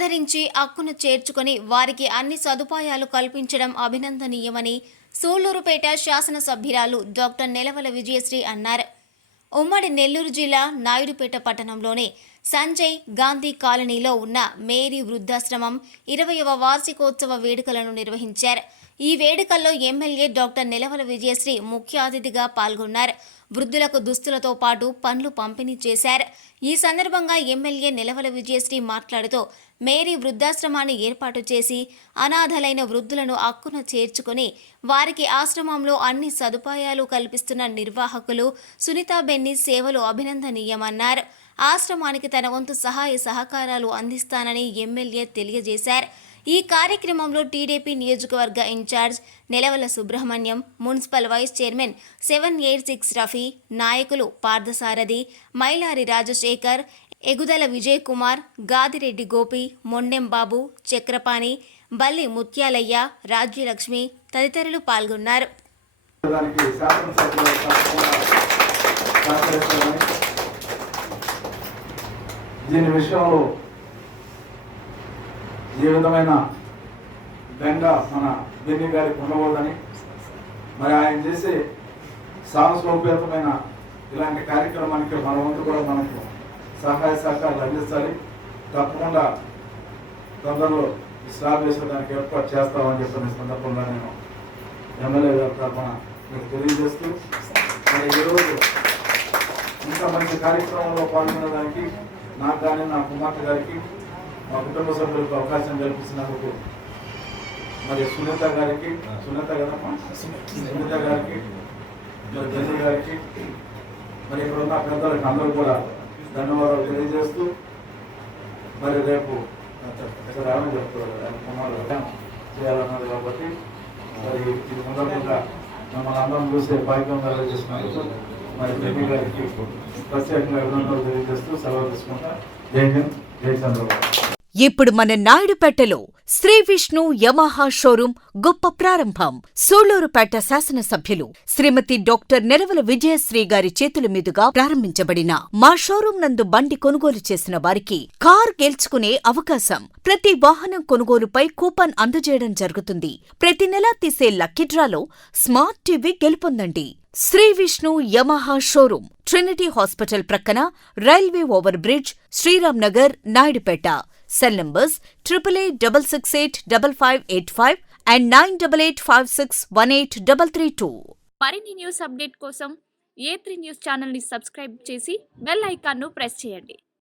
ఆదరించి హక్కును చేర్చుకొని వారికి అన్ని సదుపాయాలు కల్పించడం అభినందనీయమని సూళ్లూరుపేట శాసనసభ్యురాలు డాక్టర్ నెలవల విజయశ్రీ అన్నారు. ఉమ్మడి నెల్లూరు జిల్లా నాయుడుపేట పట్టణంలోని సంజయ్ గాంధీ కాలనీలో ఉన్న మేరీ వృద్ధాశ్రమం 20వ వార్షికోత్సవ వేడుకలను నిర్వహించారు. ఈ వేడుకల్లో ఎమ్మెల్యే డాక్టర్ నెలవల విజయశ్రీ ముఖ్య అతిథిగా పాల్గొన్నారు. వృద్ధులకు దుస్తులతో పాటు పండ్లు పంపిణీ చేశారు. ఈ సందర్భంగా ఎమ్మెల్యే నెలవల విజయశ్రీ మాట్లాడుతూ మేరీ వృద్ధాశ్రమాన్ని ఏర్పాటు చేసి అనాథలైన వృద్ధులను హక్కున చేర్చుకుని వారికి ఆశ్రమంలో అన్ని సదుపాయాలు కల్పిస్తున్న నిర్వాహకులు సునీతాబెన్ని సేవలు అభినందనీయమన్నారు. ఆశ్రమానికి తన వంతు సహాయ సహకారాలు అందిస్తానని ఎమ్మెల్యే తెలియజేశారు. ఈ కార్యక్రమంలో టీడీపీ నియోజకవర్గ in charge Nelavala Subrahmanyam, municipal vice chairman 786 Rafi, నాయకులు పార్థసారథి, మైలారి రాజశేఖర్, ఎగుదల విజయ్ కుమార్, గాదిరెడ్డి గోపి, మొండెం బాబు, చక్రపాణి, బల్లి ముత్యాలయ్య, రాజ్యలక్ష్మి తదితరులు పాల్గొన్నారు. దీని విషయంలో ఏ విధమైన బెంగ మన బెన్ని గారికి ఉండకూడదని, మరి ఆయన చేసే సాహసోపేతమైన ఇలాంటి కార్యక్రమానికి మన వంతు కూడా మనకు సహాయ సహకారాలు అందించాలి. తప్పకుండా తొందరలో స్లాబ్ వేసేదానికి ఏర్పాటు చేస్తామని చెప్పిన సందర్భంగా నేను ఎమ్మెల్యే గారి తరఫున మీకు తెలియజేస్తూ, మరి ఈరోజు ఇంత మంచి కార్యక్రమంలో పాల్గొనడానికి నాకు కానీ నా కుమార్తె గారికి మా కుటుంబ సభ్యులకు అవకాశం కల్పించినందుకు మరి సునీత గారికి మరి జల్లి గారికి మరి ఇక్కడ ఉన్న పెద్దలకు అందరూ కూడా ధన్యవాదాలు తెలియజేస్తూ, మరి రేపు రావని చెప్తారు కుమారుడు చేయాలన్నది కాబట్టి మరి ఇది సందర్భంగా మమ్మల్ని అందరం చూసే భాగ్యం చేసినందుకు మరి జల్లి గారికి ప్రత్యేకంగా అభినందనలు తెలియజేస్తూ సెలవు తీసుకుంటా. జై హింద్, జై చంద్రబాబు. ఇప్పుడు మన నాయుడుపేటలో శ్రీ విష్ణు యమహా షోరూం గొప్ప ప్రారంభం. సూళ్లూరుపేట శాసనసభ్యులు శ్రీమతి డాక్టర్ నెలవల విజయశ్రీ గారి చేతుల మీదుగా ప్రారంభించబడిన మా షోరూం నందు బండి కొనుగోలు చేసిన వారికి కార్ గెలుచుకునే అవకాశం. ప్రతి వాహనం కొనుగోలుపై కూపన్ అందజేయడం జరుగుతుంది. ప్రతి నెలా తీసే లక్కీ డ్రాలో స్మార్ట్ టీవీ గెలుపొందండి. Shri Vishnu Yamaha showroom, Trinity hospital ప్రక్కన, railway over bridge, Sriram Nagar, Naidupeta. Cell numbers 8888555585 and 9885618332. మరిన్ని న్యూస్ అప్డేట్ కోసం A3 న్యూస్ ఛానల్ ని సబ్స్క్రైబ్ చేసి బెల్ ఐకాన్ ను ప్రెస్ చేయండి.